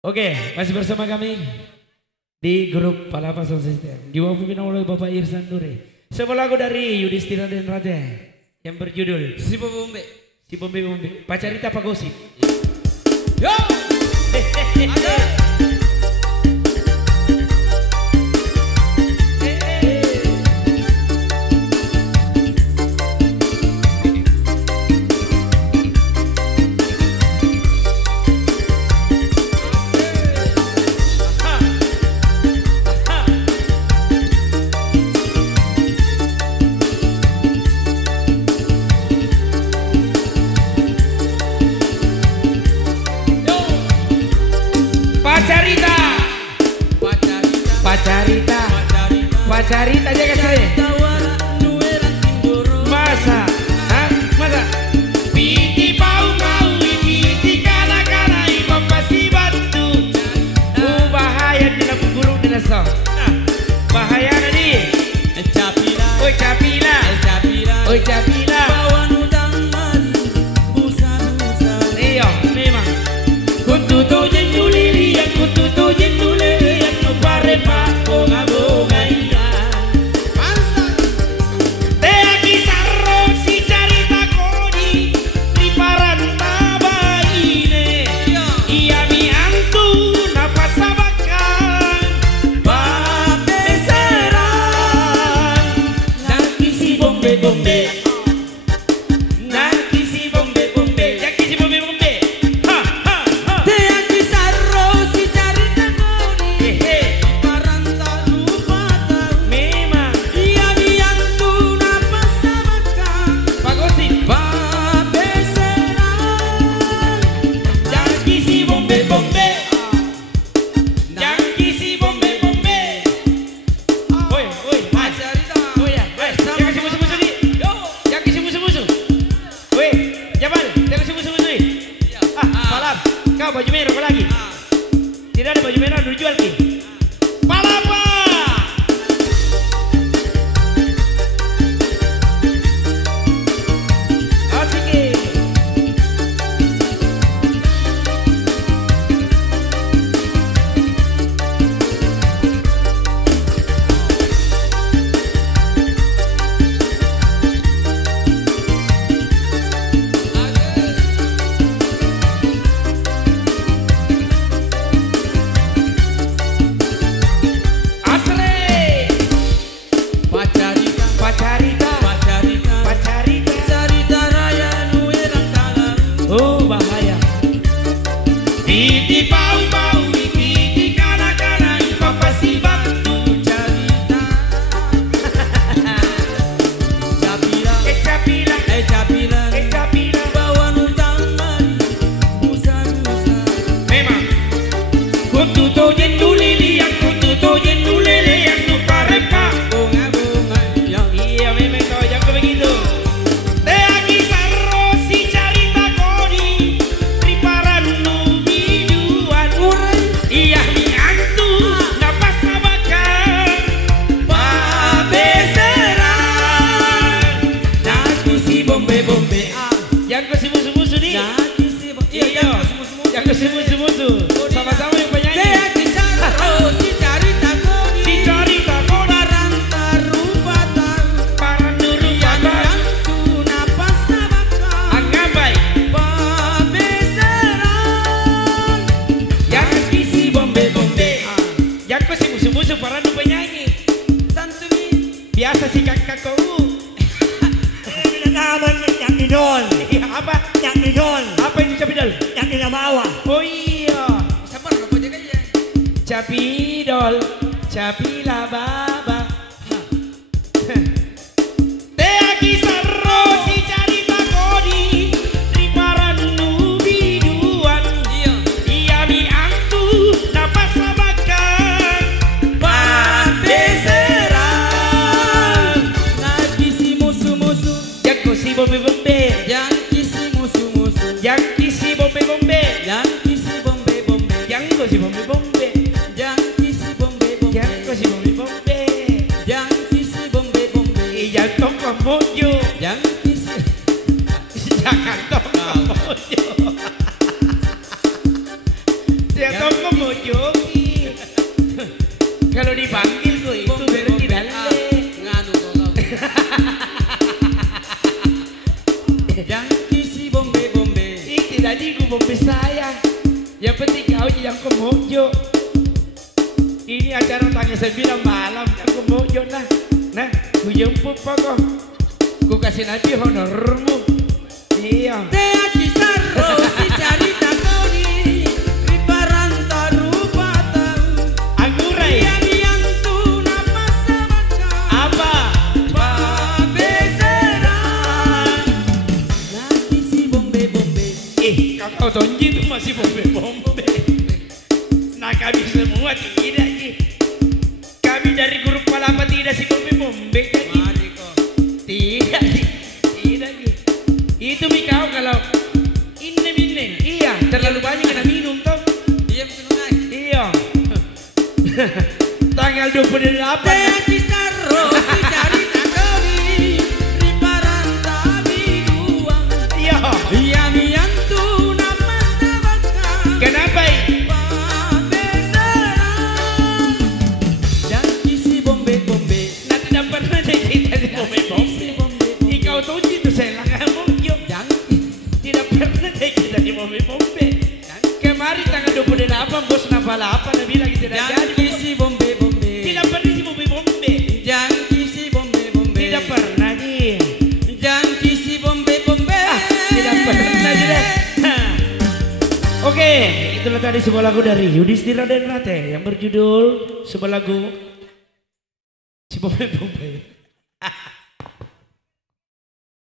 Oke, masih bersama kami di grup Palapa Sound System. Diwakili oleh Bapak Irsan Dure. Sebuah lagu dari Yudhistira dan Raja yang berjudul Si Bombe. Si Bombe Bombe. Pacarita Pak Gosip. Yo! Ada. Pacarita, pacarita, pacarita jaga saya. Masa, masa. Piti pau mau, piti kana kana, imam pasti bantu. Bahaya di lampu burung di nasong. Bahaya nadi. Capila, Oi capila, capila, oi capila. bawan udang mari, busa-busa. Iya, memang. Kututo jenduli, yang kututo jenduli, yang no pare pa bonga bonga iya. Te aquí sarro si carita coni, riparanta baine. Iya mi antu na pasabakan, Papeseran, nanti si bombe bombe. Nanti si bombe bombe, nanti si bombe bombe. Ha ha ha. te aquí sarro si carita coni, Hehe, paranta lupa tahu. memang. Iya diantu napa sabakan, Pak Gosip. papeseran. Yanki si bombe bombe, Yanki si bombe bombe. Oi, oi, Pacarita, oh ya, jangan si musuh-musuh nih. Jangan si musuh-musuh. Woi, Jabal, jangan si musuh-musuh nih. Palap, kau baju merah apa lagi? Tidak ada baju merah, udah jual ki. Palapa. Asik ki. Asre. pacarita, Pacarita, pacarita, pacarita. carita raya nu erang kalang. Oh bahaya. Titi pau pau, titi kana kana, papa si bantu. Carita, capila, Capila, capila, capila. bawan utang mari, busa-busa. Memang. Kututo jenduli, yang kututo jenduli, yang tu parepa. Bunga-bunga yang Iya memang kau jangan begitu. Te aquí sarro si carita coni, riparan nu biduan. Iya mi antu, napa sabakan. papeseran. Nanti si bombe bombe. Yang ke si musuh-musuh nih. Jadi si Iya, yang ke si musuh-musuh. Sama-sama yang Te penyanyi. aquí sarro si carita coni, Si carita coni, paranta rupa tahu. para nuru Yang pabar. yantu napa sabakan. Anggabai. Papeseran. Yang ke si bombe bombe. Yang ke si musuh-musuh para nu penyanyi. Tantu ni Biasa si kakak kau. Naman yang idol, Iya apa? yang idol, Apa itu capidol? yang inamawa. Oh iya. sabar apa jaga ya. Capidol, capila baba. Te aquí sarro si carita coni, riparan nu biduan. Iya mi antu napa sabakan. Papeseran. Lagi si musuh-musuh, Yang ko si bombe bombe, yang isi musuh-musuh, yang kisi bombe bombe, yang isi bombe-bombe, yang ko si bombe bombe, yang isi bombe-bombe, yang ko si bombe bombe. yang isi bombe-bombe, Yang tong kamojo, yang isi jangan tong kamojo. Saya tahu kau mau joki. Kalau dipanggil kok itu berarti dalam. Nganu kau. Yang isi bombe. Tidak digu bombe saya. Yang penting kau yang kemojo. Ini acara tanggal 9 malam yang kemojo nah. Nah, ku jemput kok. Ku kasih nanti honormu. Iya. Teh Aki Sarro si carita koni riparanta rupatan. Anggurai. Yang tu nama sabaka. Apa? Babeseran. Nanti si bombe. Kau tonji itu masih bombe. Nah kami semua tidak sih. Kami dari grup Palapa tidak si bombe. Mari kau. Tidak sih. Itu mikau kalau ini. Iya, terlalu banyak kena minum toh. Diam tunai. Iya. Tanggal 28. Teh Aki Sarro si carita koni riparanta biguang. Iya. Yang tu nama sabaka. Kenapa? Babeseran. Yang isi bombe. Nah tidak pernah deh kita di bombe. Kau tonji itu saya langgar mungkin. Tidak pernah deh kita di bombe. Kemarin tanggal 28 bos Napalapa Nabi lagi tidak Yang jadi. isi bombe. Tidak pernah di bombe. Yang isi bombe. Tidak pernah di. Yang isi bombe. Tidak pernah di deh. Oke, itulah tadi sebuah lagu dari Yudhistira dan Rate yang berjudul sebuah lagu si bombe.